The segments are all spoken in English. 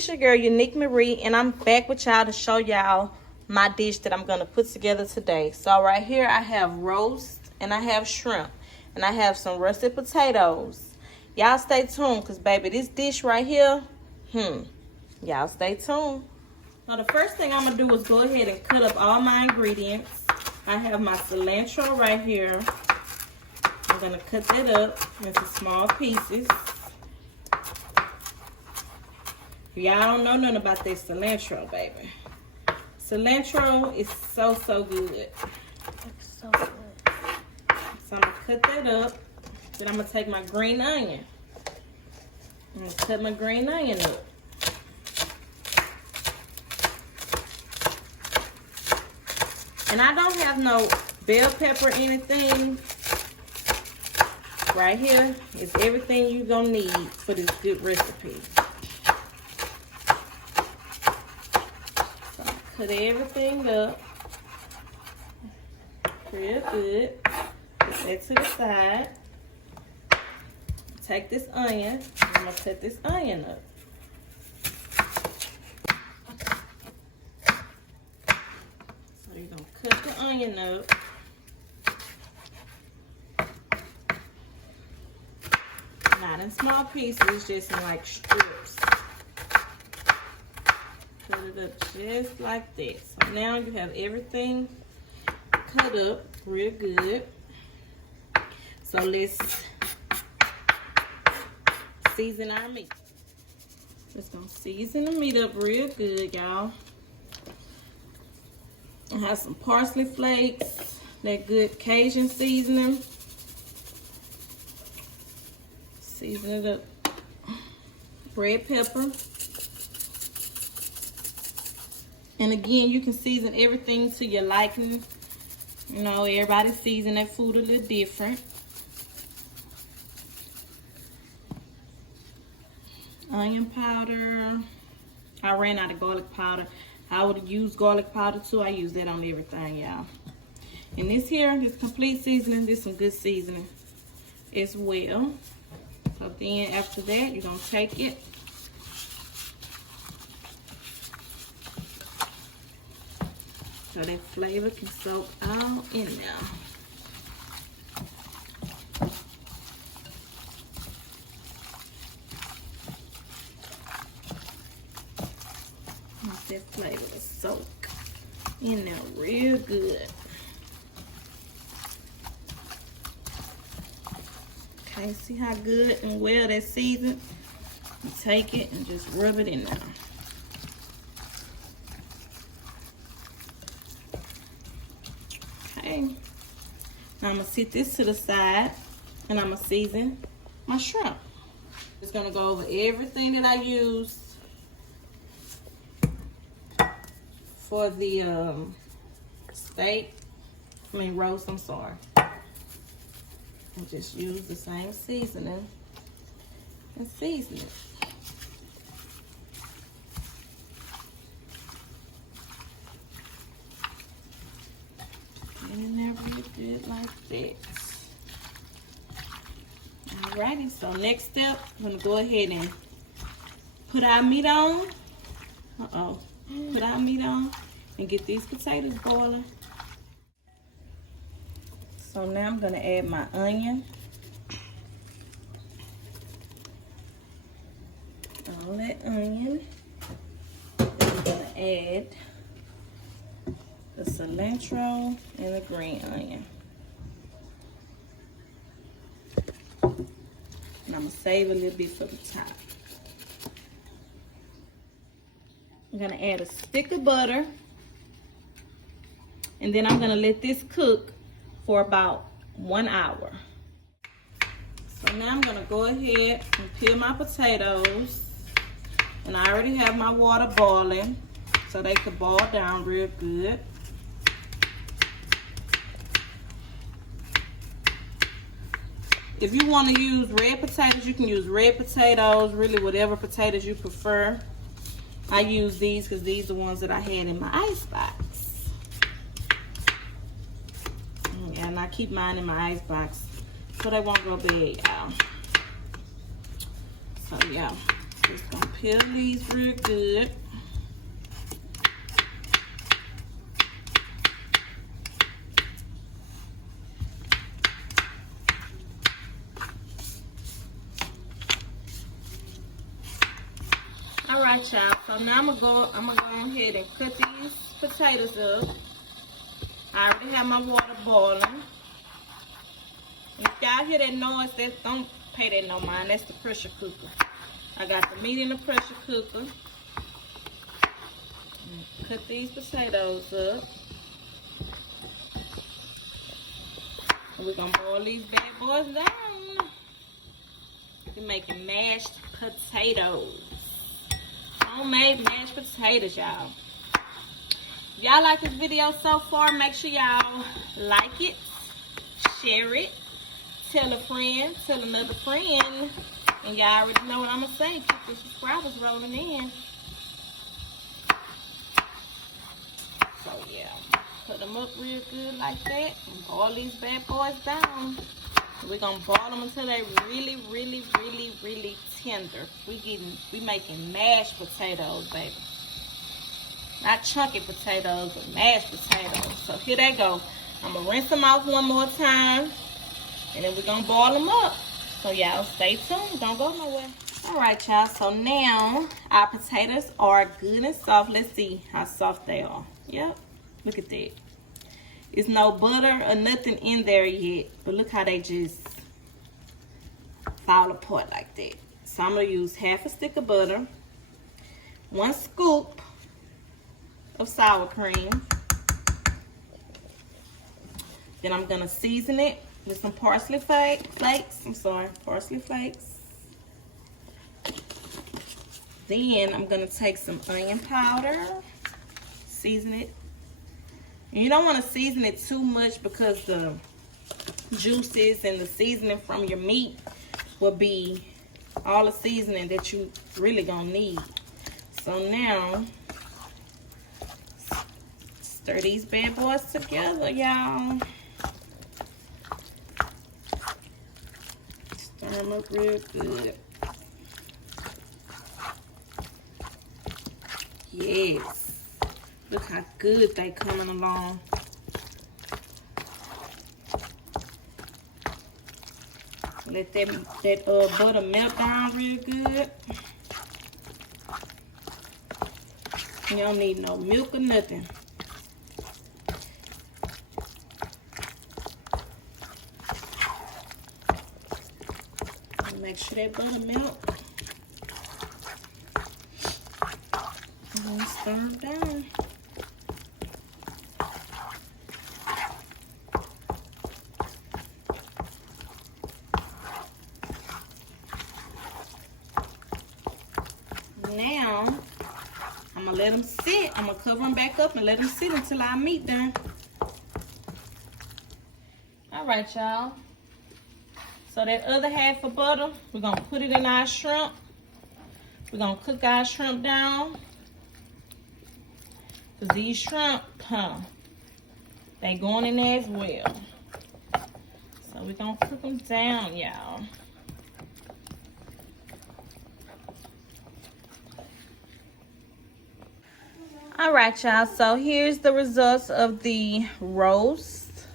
it's your girl Unique Marie, and I'm back with y'all to show y'all my dish that I'm gonna put together today. So right here I have roast and I have shrimp and I have some russet potatoes. Y'all stay tuned, cause baby, this dish right here, y'all stay tuned. Now the first thing I'm gonna do is go ahead and cut up all my ingredients. I have my cilantro right here. I'm gonna cut that up into small pieces. Y'all don't know nothing about this cilantro, baby. Cilantro is so good. It's so good. So I'm gonna cut that up. Then I'm gonna take my green onion. I'm gonna cut my green onion up. And I don't have no bell pepper or anything. Right here is everything you're gonna need for this good recipe. So cut everything up real good. Put that to the side. Take this onion. I'm gonna cut this onion up. So you're gonna cut the onion up. Not in small pieces, just in like strips. Cut it up just like that. So now you have everything cut up real good. So let's season our meat. Just gonna season the meat up real good, y'all. I have some parsley flakes, that good Cajun seasoning. Season it up. Red pepper. And again, you can season everything to your liking. You know, everybody season their food a little different. Onion powder. I ran out of garlic powder. I would use garlic powder too. I use that on everything, y'all. And this here, this complete seasoning, this some good seasoning as well. So then after that, you're gonna take it. So that flavor can soak all in there. Let that flavor soak in there real good. Okay, see how good and well that's seasoned? You take it and just rub it in there. Okay. Now I'm gonna set this to the side and I'm gonna season my shrimp. Just gonna go over everything that I used for the roast, I'm sorry. And just use the same seasoning and season it. Get in there real good like that. Alrighty, so next step, I'm gonna go ahead and put our meat on. Put our meat on and get these potatoes boiling. So now I'm gonna add my onion. All that onion. Then I'm gonna add the cilantro and the green onion. And I'm gonna save a little bit for the top. I'm gonna add a stick of butter. And then I'm gonna let this cook for about 1 hour. So now I'm gonna go ahead and peel my potatoes. And I already have my water boiling, so they could boil down real good. If you want to use red potatoes, you can use red potatoes, really whatever potatoes you prefer. I use these because these are the ones that I had in my icebox. And I keep mine in my icebox so they won't go bad, y'all. So yeah, Just gonna peel these real good. All right, y'all. So now I'm gonna go ahead and cut these potatoes up. I already have my water boiling. If y'all hear that noise, don't pay that no mind. That's the pressure cooker. I got the meat in the pressure cooker. Cut these potatoes up. And we're gonna boil these bad boys down. We're making mashed potatoes. Homemade mashed potatoes, y'all. If y'all like this video so far, make sure y'all like it, share it, tell a friend, tell another friend. And y'all already know what I'm gonna say. Keep the subscribers rolling in. So yeah, put them up real good like that and boil these bad boys down. We're gonna boil them until they really, really, really, really tender. We making mashed potatoes, baby. Not chunky potatoes, but mashed potatoes. So here they go. I'm gonna rinse them off one more time, and then we're gonna boil them up. So y'all stay tuned. Don't go nowhere. All right, y'all. So now our potatoes are good and soft. Let's see how soft they are. Yep. Look at that. It's no butter or nothing in there yet, but look how they just fall apart like that. So I'm gonna use half a stick of butter, 1 scoop of sour cream. Then I'm gonna season it with some parsley flakes. Parsley flakes. Then I'm gonna take some onion powder, season it. And you don't want to season it too much because the juices and the seasoning from your meat will be all the seasoning that you really gonna need. So now, stir these bad boys together, y'all. Stir them up real good. Yes. Look how good they coming along. Let that butter melt down real good. You don't need no milk or nothing. Make sure that butter melt. And then stir them down. Now, I'm gonna let them sit. I'm gonna cover them back up and let them sit until our meat done. All right, y'all. So that other half of butter, we're gonna put it in our shrimp. We're gonna cook our shrimp down. Cause these shrimp, they going in there as well. So we're gonna cook them down, y'all. All right, y'all, so here's the results of the roast.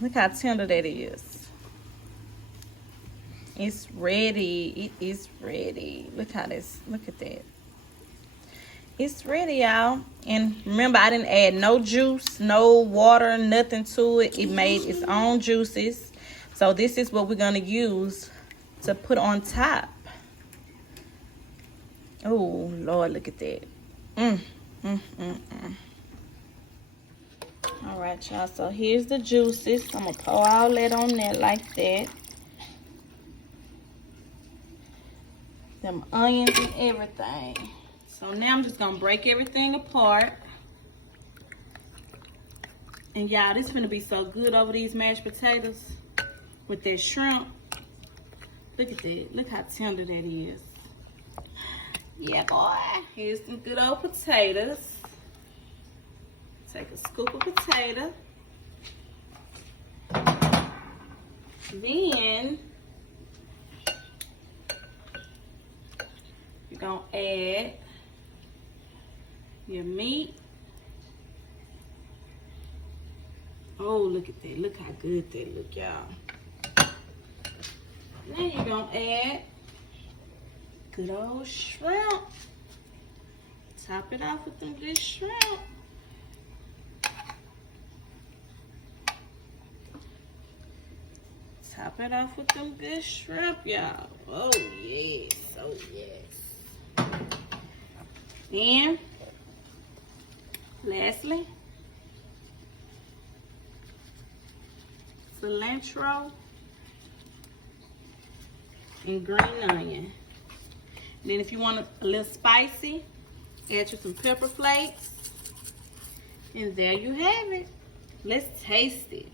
Look how tender that is. It's ready. It is ready. Look at that. It's ready, y'all. And remember, I didn't add no juice, no water, nothing to it. It made its own juices. So this is what we're gonna use to put on top. Oh, Lord, look at that. All right, y'all. So here's the juices. I'm going to pour all that on there like that. Them onions and everything. So now I'm just going to break everything apart. And y'all, this is going to be so good over these mashed potatoes with that shrimp. Look at that. Look how tender that is. Yeah, boy. Here's some good old potatoes. Take a scoop of potato. Then Gonna add your meat. Oh, look at that. Look how good that look, y'all. Then you're gonna add good old shrimp. Top it off with them good shrimp. Top it off with them good shrimp, y'all. Oh, yes. Oh, yes. Then, lastly, cilantro and green onion. Then if you want it a little spicy, add you some pepper flakes. And there you have it. Let's taste it.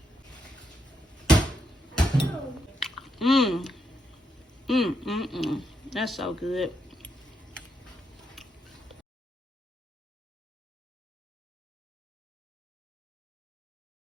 That's so good.